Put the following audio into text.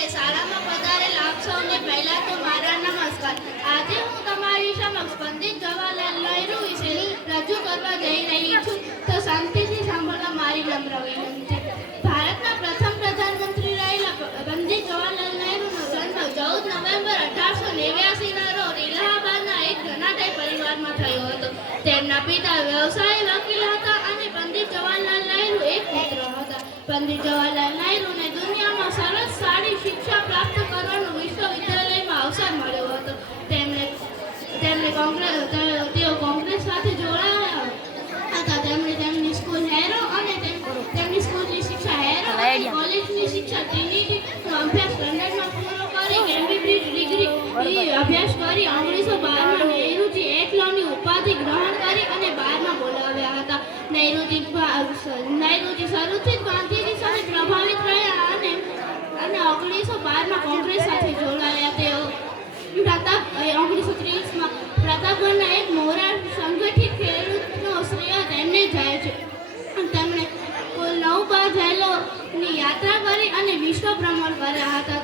નમસ્તે. શાળામાં પધારેલ આપ સૌને પહેલા તો મારા નમસ્કાર. આજે હું તમારી સમક્ષ પંડિત જવાહરલાલ નહેરુ વિશે રજૂ કરવા જઈ રહી છું, તો શાંતિથી સાંભળવા મારી નમ્ર વિનંતી. ભારતના પ્રથમ પ્રધાનમંત્રી રહેલા પંડિત જવાહરલાલ નહેરુનો જન્મ 14 નવેમ્બર 1889ના રોજ ઇલાહાબાદના એક ધનાઢ્ય પરિવારમાં થયો હતો. તેમના પિતા વ્યવસાયી વકીલ હતા અને પંડિત જવાહરલાલ નહેરુ એક પુત્ર હતા. પંડિત જવાહરલાલ નહેરુને દુનિયામાં સરસ સારી શિક્ષા પ્રાપ્ત કરવાનો વિશ્વવિદ્યાલયમાં અવસર મળ્યો હતો. તેઓ કોંગ્રેસ સાથે જોડાયા હતા. તેમણે તેમની સ્કૂલ હેરો અને તેમની સ્કૂલની શિક્ષા હેરો અને કોલેજની શિક્ષા ટ્રિનિટીનો અભ્યાસ લંડનમાં પૂરો કરી કેમ્બ્રિજ ડિગ્રી અભ્યાસ કરી 1912માં નહેરુજી એક લોની ઉપાધિ ગ્રહણ કરી અને 12માં બોલાવ્યા હતા. નહેરુજી શરૂથી જ ગાંધીજી સાથે પ્રભાવિત રહ્યા અને 1912માં કોંગ્રેસ સાથે જોડાયા. તેઓ 1930માં પ્રતાપગઢના એક મોરા સંગઠિત ખેડૂતનો શ્રેય તેમને જાય છે. તેમણે કુલ 9 જેલોની યાત્રા કરી અને વિશ્વ ભ્રમણ કર્યા હતા.